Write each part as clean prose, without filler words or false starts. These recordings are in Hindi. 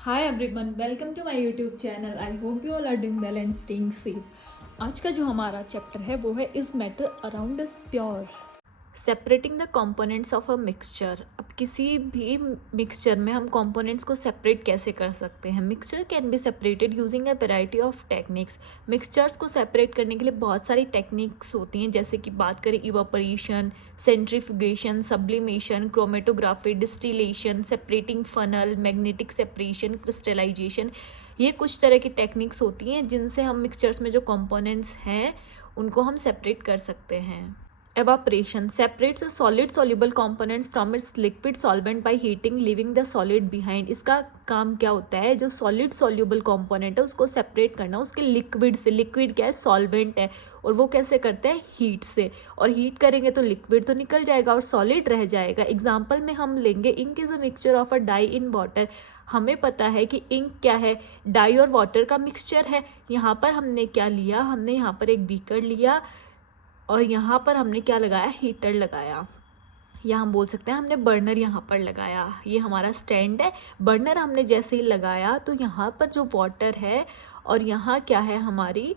Hi everyone, welcome to my YouTube channel. I hope you all are doing well and staying safe. आज का जो हमारा चैप्टर है वो है is matter around us pure. Separating the components of a mixture. अब किसी भी मिक्सचर में हम कंपोनेंट्स को सेपरेट कैसे कर सकते हैं? Mixture can be separated using a variety of techniques. Mixtures को सेपरेट करने के लिए बहुत सारी टेक्निक्स होती हैं, जैसे कि बात करें evaporation, centrifugation, sublimation, chromatography, distillation, separating funnel, magnetic separation, crystallization. ये कुछ तरह की टेक्निक्स होती हैं जिनसे हम मिक्सचर्स में जो कंपोनेंट्स हैं उनको हम सेपरेट कर सकते हैं। Evaporation separates a solid soluble components from its liquid solvent by heating, leaving the solid behind। इसका काम क्या होता है? जो solid soluble component है उसको separate करना उसके liquid से। liquid क्या है? solvent है। और वो कैसे करते हैं? heat से। और heat करेंगे तो liquid तो निकल जाएगा और solid रह जाएगा। एग्जाम्पल में हम लेंगे ink is a mixture of a dye in water। हमें पता है कि इंक क्या है? डाई और वाटर का मिक्सचर है। यहाँ पर हमने क्या लिया? हमने यहाँ पर एक बीकर लिया और यहाँ पर हमने क्या लगाया? हीटर लगाया, या हम बोल सकते हैं हमने बर्नर यहाँ पर लगाया। ये हमारा स्टैंड है। बर्नर हमने जैसे ही लगाया तो यहाँ पर जो वाटर है और यहाँ क्या है? हमारी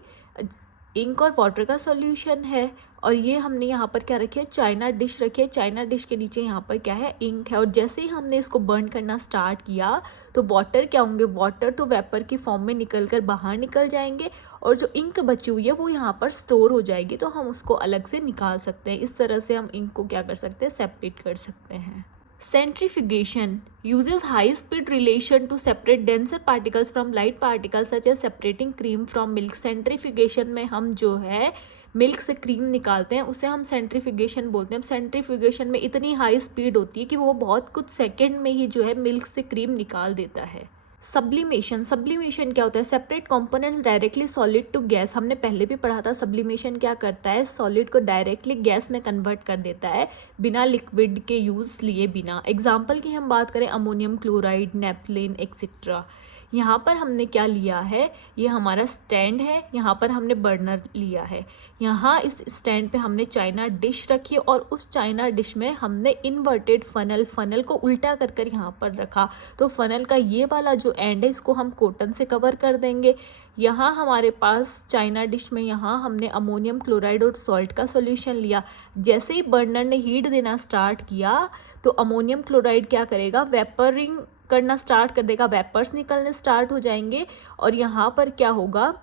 इंक और वाटर का सॉल्यूशन है। और ये हमने यहाँ पर क्या रखी है? चाइना डिश रखी है। चाइना डिश के नीचे यहाँ पर क्या है? इंक है। और जैसे ही हमने इसको बर्न करना स्टार्ट किया तो वाटर क्या होंगे? वाटर तो वेपर की फॉर्म में निकल कर बाहर निकल जाएंगे और जो इंक बची हुई है वो यहाँ पर स्टोर हो जाएगी, तो हम उसको अलग से निकाल सकते हैं। इस तरह से हम इंक को क्या कर सकते हैं? सेपरेट कर सकते हैं। Centrifugation uses high speed relation to separate denser particles from light particles such as separating cream from milk। Centrifugation में हम जो है मिल्क से क्रीम निकालते हैं उसे हम सेंट्रीफ्यूगेशन बोलते हैं। सेंट्रीफ्यूगेशन में इतनी हाई स्पीड होती है कि वो बहुत कुछ सेकंड में ही जो है मिल्क से क्रीम निकाल देता है। सब्लिमेशन। सब्लिमेशन क्या होता है? Separate components directly solid to gas. हमने पहले भी पढ़ा था सब्लिमेशन क्या करता है? सॉलिड को डायरेक्टली गैस में कन्वर्ट कर देता है बिना लिक्विड के यूज़ लिए बिना। एग्जाम्पल की हम बात करें अमोनियम क्लोराइड, नेफ्थलीन एक्सेट्रा। यहाँ पर हमने क्या लिया है? ये हमारा स्टैंड है, यहाँ पर हमने बर्नर लिया है। यहाँ इस स्टैंड पे हमने चाइना डिश रखी और उस चाइना डिश में हमने इन्वर्टेड फनल को उल्टा कर कर यहाँ पर रखा। तो फनल का ये वाला जो एंड है इसको हम कॉटन से कवर कर देंगे। यहाँ हमारे पास चाइना डिश में यहाँ हमने अमोनियम क्लोराइड और सॉल्ट का सॉल्यूशन लिया। जैसे ही बर्नर ने हीट देना स्टार्ट किया तो अमोनियम क्लोराइड क्या करेगा? वेपरिंग करना स्टार्ट कर देगा, वेपर्स निकलने स्टार्ट हो जाएंगे और यहाँ पर क्या होगा?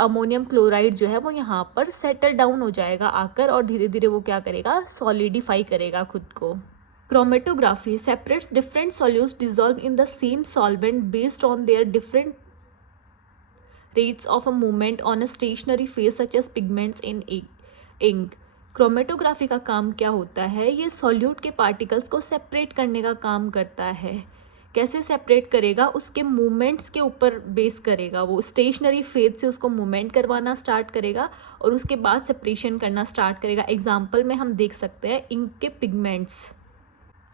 अमोनियम क्लोराइड जो है वो यहाँ पर सेटल डाउन हो जाएगा आकर और धीरे धीरे वो क्या करेगा? सॉलिडिफाई करेगा खुद को। Chromatography separates different solutes dissolved in the same solvent based on their different rates of a movement on a stationary phase such as pigments in ink। Chromatography का काम क्या होता है? ये सॉल्यूट के पार्टिकल्स को सेपरेट करने का काम करता है। कैसे सेपरेट करेगा? उसके मूवमेंट्स के ऊपर बेस करेगा। वो स्टेशनरी फेज से उसको मूवमेंट करवाना स्टार्ट करेगा और उसके बाद सेपरेशन करना स्टार्ट करेगा। एग्जाम्पल में हम देख सकते हैं इंक के पिगमेंट्स।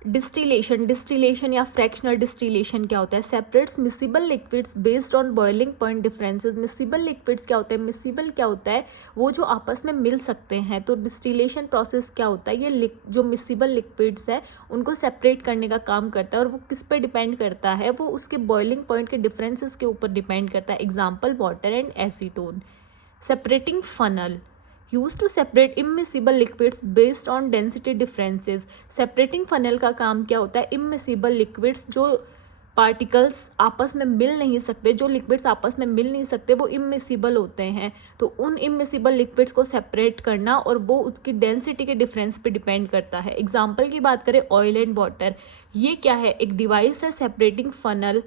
डिस्टिलेशन या फ्रैक्शनल डिस्टिलेशन क्या होता है? Separates miscible liquids based on boiling point differences. Miscible liquids क्या होता है? मिसिबल क्या होता है? वो जो आपस में मिल सकते हैं। तो डिस्टिलेशन प्रोसेस क्या होता है? ये जो मिसिबल लिक्विड्स है उनको सेपरेट करने का काम करता है और वो किस पे डिपेंड करता है? वो उसके बॉइलिंग पॉइंट के डिफरेंसेस के ऊपर डिपेंड करता है। Example water and acetone. Separating funnel used to separate immiscible liquids based on density differences। Separating funnel का काम क्या होता है? इमिसिबल लिक्विड्स जो पार्टिकल्स आपस में मिल नहीं सकते, जो लिक्विड्स आपस में मिल नहीं सकते वो इमिसिबल होते हैं। तो उन इमिसिबल लिक्विड्स को सेपरेट करना और वो उसकी डेंसिटी के डिफरेंस पे डिपेंड करता है। एग्जाम्पल की बात करें ऑयल एंड वाटर। ये क्या है? एक डिवाइस है सेपरेटिंग फनल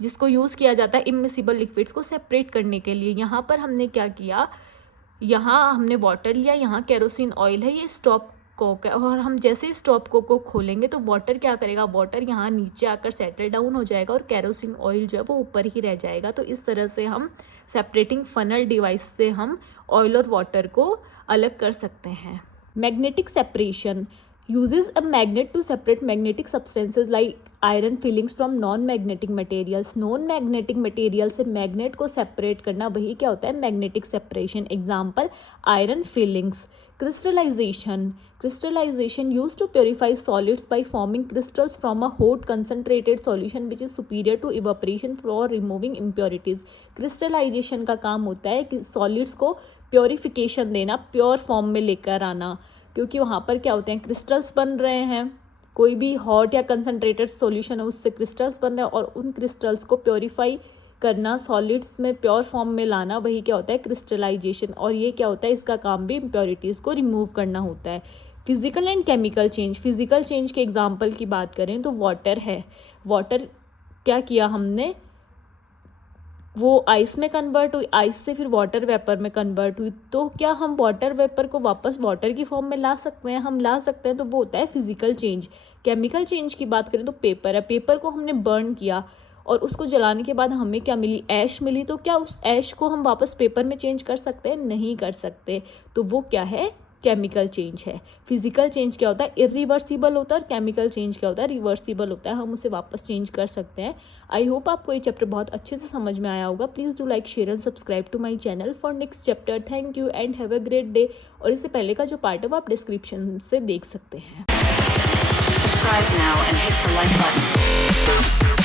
जिसको यूज़ किया जाता है इमिसिबल लिक्विड्स को सेपरेट करने के लिए। यहाँ पर हमने क्या किया? यहाँ हमने वाटर लिया, यहाँ केरोसिन ऑयल है, ये स्टॉप कोक है और हम जैसे ही स्टॉप कोक को खोलेंगे तो वाटर क्या करेगा? वाटर यहाँ नीचे आकर सेटल डाउन हो जाएगा और केरोसिन ऑयल जो है वो ऊपर ही रह जाएगा। तो इस तरह से हम सेपरेटिंग फनल डिवाइस से हम ऑयल और वाटर को अलग कर सकते हैं। Magnetic separation uses a magnet to separate magnetic substances like iron fillings from non-magnetic materials. Non-magnetic material से magnet को separate करना, वही क्या होता है magnetic separation. Example iron fillings. Crystallization. Crystallization used to purify solids by forming crystals from a hot concentrated solution which is superior to evaporation for removing impurities. Crystallization का काम होता है कि solids को purification देना, pure form में लेकर आना, क्योंकि वहाँ पर क्या होते हैं क्रिस्टल्स बन रहे हैं, कोई भी हॉट या कंसनट्रेटेड सॉल्यूशन है उससे क्रिस्टल्स बन रहे हैं और उन क्रिस्टल्स को प्योरीफाई करना, सॉलिड्स में प्योर फॉर्म में लाना, वही क्या होता है क्रिस्टलाइजेशन. और ये क्या होता है, इसका काम भी इम्प्योरिटीज़ को रिमूव करना होता है. Physical and chemical change. Physical change के एग्जांपल की बात करें तो वाटर है. वाटर क्या किया हमने, वो आइस में कन्वर्ट हुई, आइस से फिर वाटर वेपर में कन्वर्ट हुई, तो क्या हम वाटर वेपर को वापस वाटर की फॉर्म में ला सकते हैं? हम ला सकते हैं, तो वो होता है फिजिकल चेंज. केमिकल चेंज की बात करें तो पेपर है. पेपर को हमने बर्न किया और उसको जलाने के बाद हमें क्या मिली, ऐश मिली, तो क्या उस ऐश को हम वापस पेपर में चेंज कर सकते हैं? नहीं कर सकते. तो वो क्या है, केमिकल चेंज है. फिजिकल चेंज क्या होता है, इरिवर्सिबल होता है, और केमिकल चेंज क्या होता है, रिवर्सिबल होता है, हम उसे वापस चेंज कर सकते हैं. आई होप आपको ये चैप्टर बहुत अच्छे से समझ में आया होगा. Please do like share and subscribe to my channel for next chapter. Thank you and have a great day. और इससे पहले का जो पार्ट है वो आप डिस्क्रिप्शन से देख सकते हैं. Subscribe now and hit the like button.